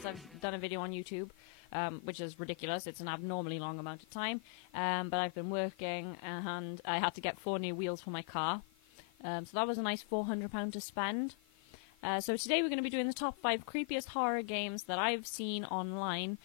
since I've done a video on YouTube, which is ridiculous. It's an abnormally long amount of time. But I've been working, and I had to get 4 new wheels for my car. So that was a nice £400 to spend. So today we're going to be doing the top 5 creepiest horror games that I've seen online,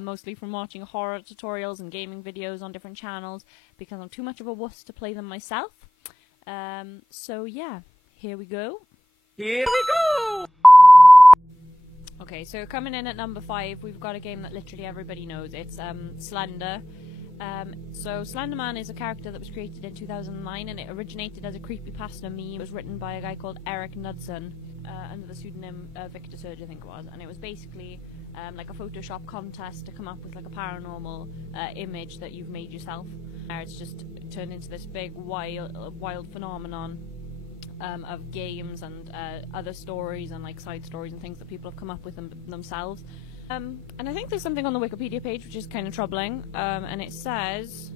mostly from watching horror tutorials and gaming videos on different channels, because I'm too much of a wuss to play them myself. So yeah, here we go. Here we go! Okay, so coming in at number 5, we've got a game that literally everybody knows. It's Slender. So Slenderman is a character that was created in 2009, and it originated as a creepypasta meme. It was written by a guy called Eric Knudsen, under the pseudonym Victor Surge, I think it was, and it was basically like a Photoshop contest to come up with like a paranormal image that you've made yourself. It's just turned into this big wild phenomenon of games and other stories and like side stories and things that people have come up with themselves. And I think there's something on the Wikipedia page which is kind of troubling, and it says,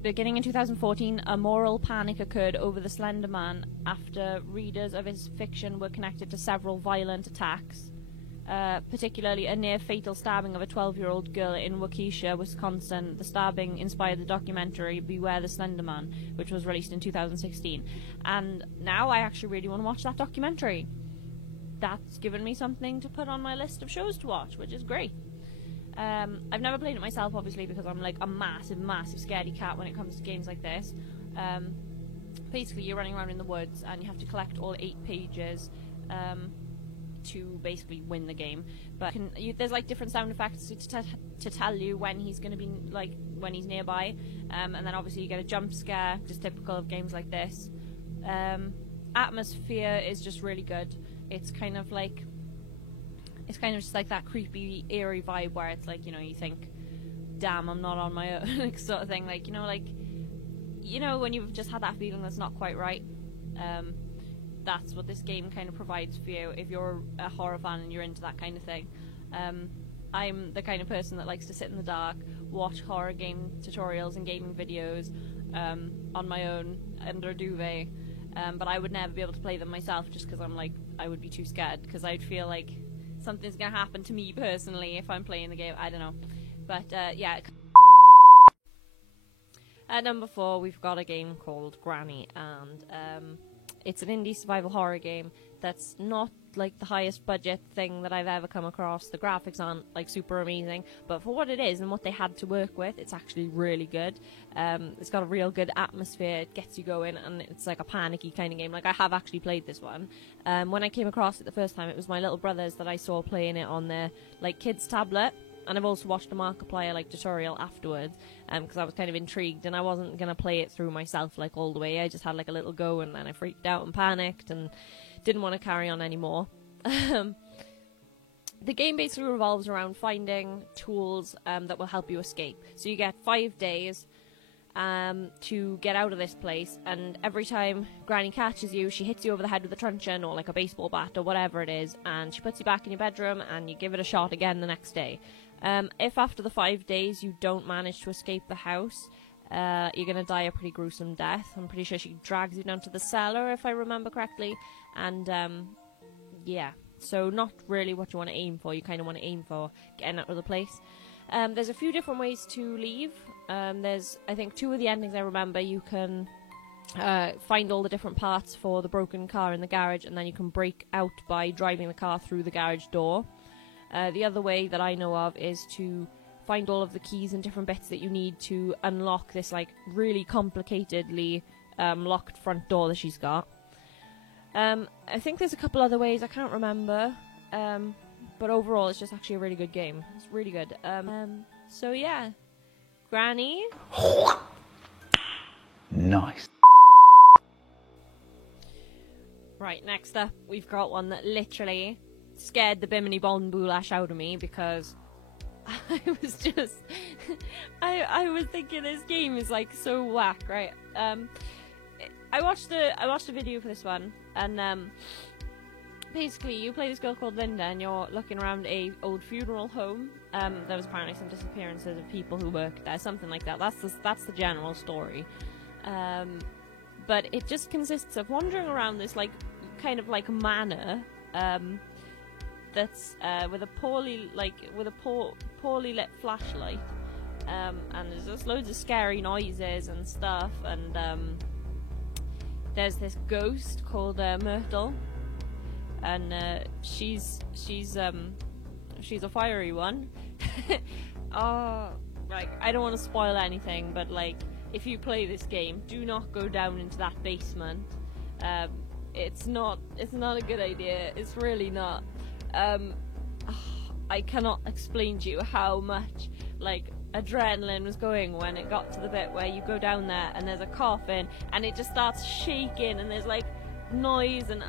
beginning in 2014, a moral panic occurred over the Slender Man after readers of his fiction were connected to several violent attacks, particularly a near-fatal stabbing of a 12-year-old girl in Waukesha, Wisconsin. The stabbing inspired the documentary Beware the Slender Man, which was released in 2016. And now I actually really want to watch that documentary. That's given me something to put on my list of shows to watch, which is great. I've never played it myself, obviously, because I'm like a massive scaredy cat when it comes to games like this. Basically, you're running around in the woods and you have to collect all 8 pages to basically win the game. But there's like different sound effects to tell you when he's going to be, like, when he's nearby. And then obviously you get a jump scare, just typical of games like this. Atmosphere is just really good. It's kind of just like that creepy, eerie vibe where it's like, you know, you think, damn, I'm not on my own, like, sort of thing. Like, you know, when you've just had that feeling that's not quite right. That's what this game kind of provides for you if you're a horror fan and you're into that kind of thing. I'm the kind of person that likes to sit in the dark, watch horror game tutorials and gaming videos on my own under a duvet. But I would never be able to play them myself just because I would be too scared, because I'd feel like something's going to happen to me personally if I'm playing the game. I don't know. But, yeah. At number 4, we've got a game called Granny, and it's an indie survival horror game that's not like the highest budget thing that I've ever come across. The graphics aren't like super amazing, but for what it is and what they had to work with, it's actually really good. It's got a real good atmosphere, it gets you going, and it's like a panicky kind of game. Like, I have actually played this one. When I came across it the first time, it was my little brothers that I saw playing it on their like kids tablet. And I've also watched a Markiplier like tutorial afterwards, because I was kind of intrigued, and I wasn't gonna play it through myself like all the way. I just had like a little go, and then I freaked out and panicked and didn't want to carry on anymore. The game basically revolves around finding tools that will help you escape. So you get 5 days to get out of this place, and every time Granny catches you, she hits you over the head with a truncheon or like a baseball bat or whatever it is, and she puts you back in your bedroom, and you give it a shot again the next day. If after the 5 days you don't manage to escape the house, you're going to die a pretty gruesome death. I'm pretty sure she drags you down to the cellar, if I remember correctly, and yeah, so not really what you want to aim for. You kind of want to aim for getting out of the place. There's a few different ways to leave. There's, I think, 2 of the endings I remember. You can find all the different parts for the broken car in the garage, and then you can break out by driving the car through the garage door. The other way that I know of is to find all of the keys and different bits that you need to unlock this like really complicatedly locked front door that she's got. I think there's a couple other ways, I can't remember, but overall it's just actually a really good game. It's really good. So yeah, Granny. Nice. Right, next up we've got one that literally scared the bimini bon boulash out of me, because I was just I was thinking this game is like so whack, right? I watched a video for this one, and basically you play this girl called Linda, and you're looking around a old funeral home. There was apparently some disappearances of people who worked there, something like that. That's the general story. But it just consists of wandering around this like kind of like manor, that's with a poorly lit flashlight, and there's just loads of scary noises and stuff, and there's this ghost called Myrtle, and she's a fiery one. Oh, like, I don't want to spoil anything, but like, if you play this game, do not go down into that basement. It's not a good idea. It's really not. I cannot explain to you how much like adrenaline was going when it got to the bit where you go down there and there's a coffin and it just starts shaking and there's like noise and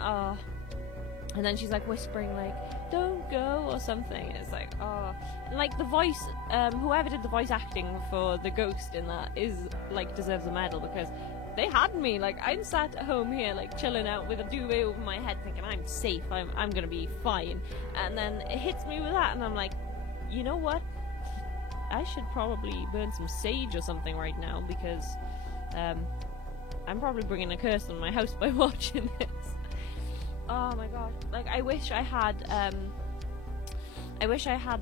and then she's like whispering like, "Don't go," or something. It's like, and like the voice, whoever did the voice acting for the ghost in that is like deserves a medal, because they had me. Like, I'm sat at home here like chilling out with a duvet over my head thinking I'm safe, I'm gonna be fine, and then it hits me with that and I'm like, you know what, I should probably burn some sage or something right now, because I'm probably bringing a curse on my house by watching this. Oh my god! Like, I wish I had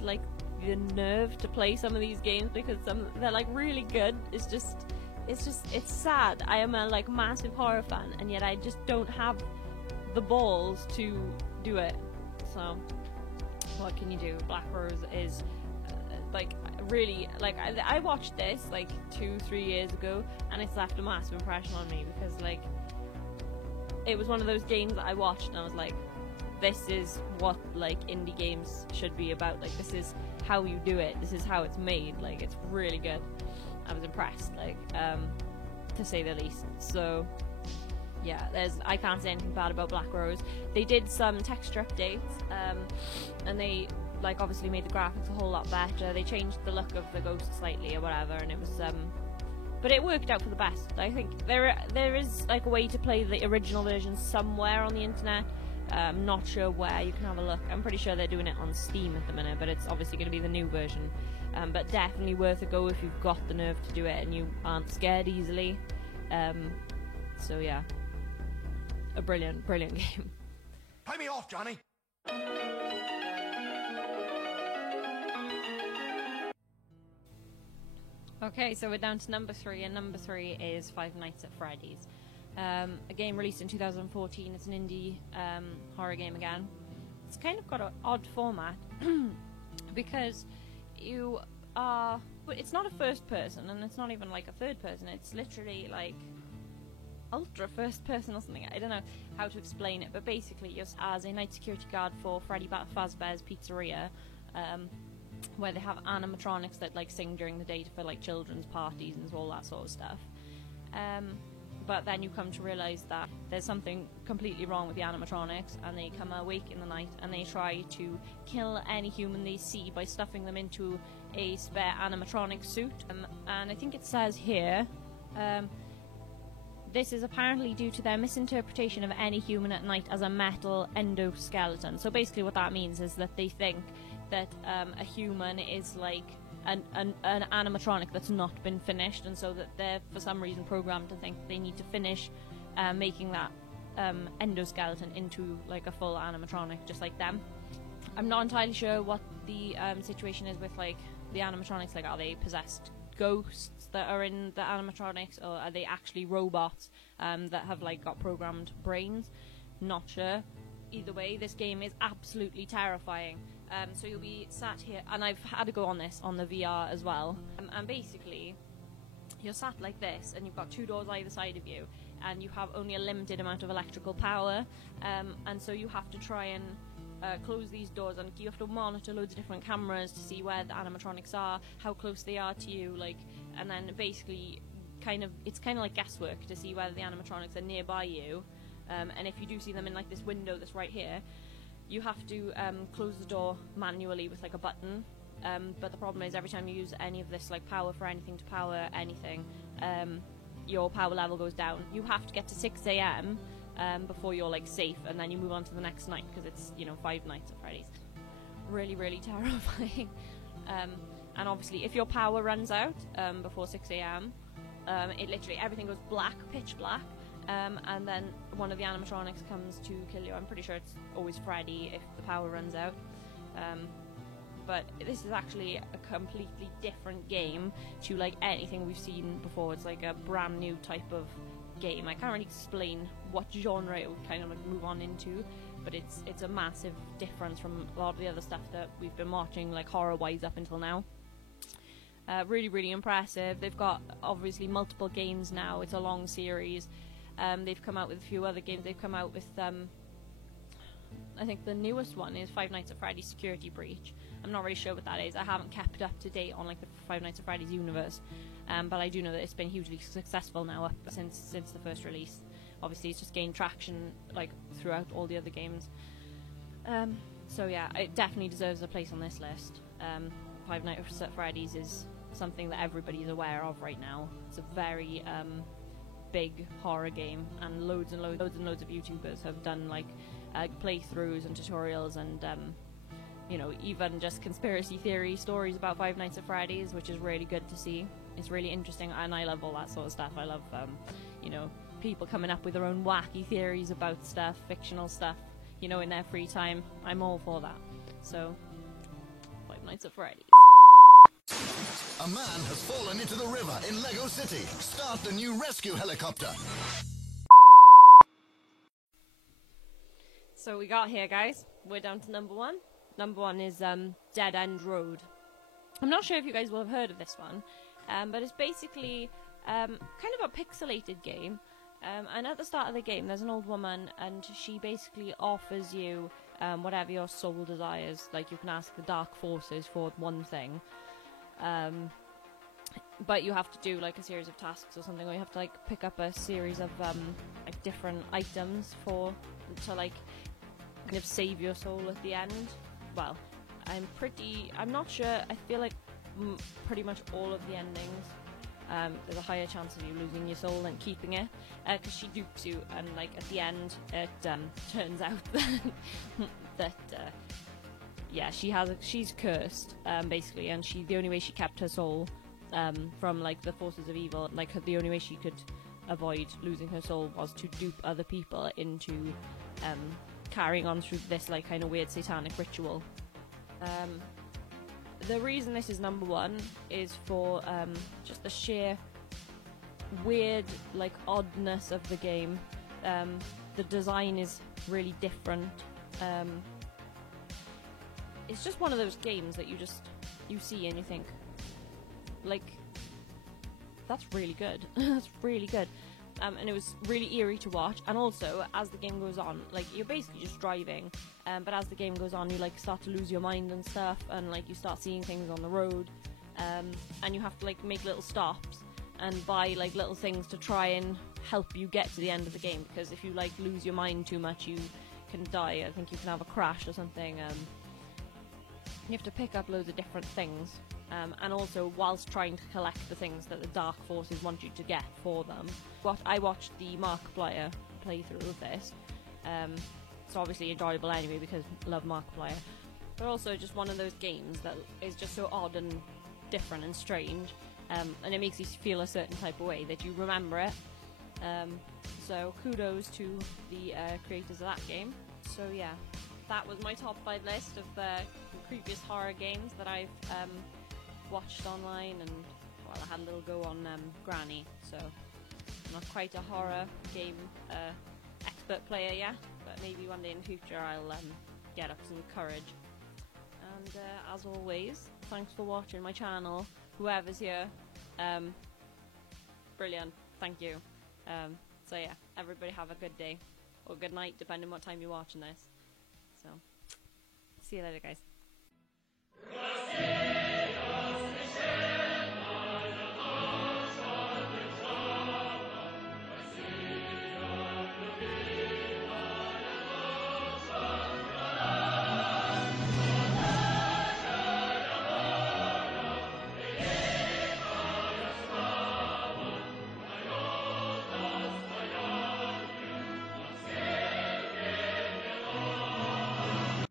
like the nerve to play some of these games, because they're like really good. It's sad. I am a like massive horror fan, and yet I just don't have the balls to do it. So, what can you do? Black Rose is like really, like, I watched this like 2-3 years ago, and it's left a massive impression on me, because like, it was one of those games that I watched and I was like, this is what like indie games should be about. Like, this is how you do it. This is how it's made. Like, it's really good. I was impressed, like, to say the least. So yeah, I can't say anything bad about Black Rose. They did some texture updates, and they like obviously made the graphics a whole lot better. They changed the look of the ghost slightly or whatever, and it was but it worked out for the best. I think there is like a way to play the original version somewhere on the internet. I'm not sure where. You can have a look. I'm pretty sure they're doing it on Steam at the minute, but it's obviously going to be the new version. But definitely worth a go if you've got the nerve to do it and you aren't scared easily. So yeah, a brilliant game. Pay me off, Johnny. Okay, so we're down to number 3, and number 3 is Five Nights at Freddy's. A game released in 2014. It's an indie horror game again. It's kind of got an odd format because it's not a first person, and it's not even like a third person. It's literally like ultra first person or something. I don't know how to explain it, but basically you're as a night security guard for Freddy Fazbear's Pizzeria, where they have animatronics that like sing during the day for like children's parties and all that sort of stuff. But then you come to realise that there's something completely wrong with the animatronics, and they come awake in the night and they try to kill any human they see by stuffing them into a spare animatronic suit. And I think it says here, this is apparently due to their misinterpretation of any human at night as a metal endoskeleton. So basically what that means is that they think that a human is like an animatronic that's not been finished, and so that they're for some reason programmed to think they need to finish making that endoskeleton into like a full animatronic just like them. I'm not entirely sure what the situation is with like the animatronics. Like, are they possessed ghosts that are in the animatronics, or are they actually robots that have like got programmed brains? Not sure. Either way, this game is absolutely terrifying. So you'll be sat here, and I've had to go on this on the VR as well, and basically you're sat like this, and you've got 2 doors either side of you, and you have only a limited amount of electrical power, and so you have to try and close these doors, and you have to monitor loads of different cameras to see where the animatronics are, how close they are to you, like, and then basically it's kind of like guesswork to see whether the animatronics are nearby you, and if you do see them in like this window that's right here, you have to close the door manually with like a button, but the problem is every time you use any of this like power for anything to power anything, your power level goes down. You have to get to 6 a.m. Before you're like safe, and then you move on to the next night, because it's, you know, 5 nights at Freddy's. Really, really terrifying. And obviously if your power runs out before 6 a.m, it literally, everything goes black, pitch black. And then one of the animatronics comes to kill you. I'm pretty sure it's always Freddy if the power runs out. But this is actually a completely different game to like anything we've seen before. It's like a brand new type of game. I can't really explain what genre it would kind of like move on into, but it's a massive difference from a lot of the other stuff that we've been watching, like horror-wise, up until now. Really, really impressive. They've got obviously multiple games now. It's a long series. They've come out with a few other games. They've come out with I think the newest one is Five Nights at Freddy's Security Breach. I'm not really sure what that is. I haven't kept up to date on like the Five Nights at Freddy's universe, but I do know that it's been hugely successful now up since the first release. Obviously, it's just gained traction like throughout all the other games. So yeah, it definitely deserves a place on this list. Five Nights at Freddy's is something that everybody's aware of right now. It's a very big horror game, and loads of YouTubers have done like playthroughs and tutorials and you know, even just conspiracy theory stories about Five Nights at Freddy's, which is really good to see. It's really interesting, and I love all that sort of stuff. I love you know, people coming up with their own wacky theories about stuff, fictional stuff, you know, in their free time. I'm all for that. So Five Nights at Freddy's. A man has fallen into the river in Lego City. Start the new rescue helicopter. So we got here, guys. We're down to number one. Number one is Dead End Road. I'm not sure if you guys will have heard of this one, but it's basically kind of a pixelated game. And at the start of the game, there's an old woman, and she basically offers you whatever your soul desires. Like, you can ask the dark forces for one thing. But you have to do like a series of tasks or something, or you have to like pick up a series of like different items to like kind of save your soul at the end. Well, I'm not sure. I feel like pretty much all of the endings, there's a higher chance of you losing your soul than keeping it, because she dupes you, and like at the end it turns out that yeah, she's cursed, basically, and the only way she kept her soul from like the forces of evil, like the only way she could avoid losing her soul was to dupe other people into carrying on through this like kind of weird satanic ritual. The reason this is number one is for just the sheer weird like oddness of the game. The design is really different. It's just one of those games that you see and you think, like, that's really good. That's really good. And it was really eerie to watch. And also, as the game goes on, like, you're basically just driving, but as the game goes on, you like start to lose your mind and stuff, and like you start seeing things on the road, and you have to like make little stops and buy like little things to try and help you get to the end of the game, because if you like lose your mind too much, you can die. I think you can have a crash or something. You have to pick up loads of different things, and also whilst trying to collect the things that the Dark Forces want you to get for them. I watched the Markiplier playthrough of this. It's obviously enjoyable anyway because I love Markiplier, but also just one of those games that is just so odd and different and strange, and it makes you feel a certain type of way that you remember it. So kudos to the creators of that game. So yeah, that was my top 5 list of previous horror games that I've watched online, and well, I had a little go on Granny, so I'm not quite a horror game expert player yet, but maybe one day in the future I'll get up some courage. And as always, thanks for watching my channel, whoever's here. Brilliant, thank you. So yeah, everybody have a good day, or good night, depending on what time you're watching this. So, see you later, guys.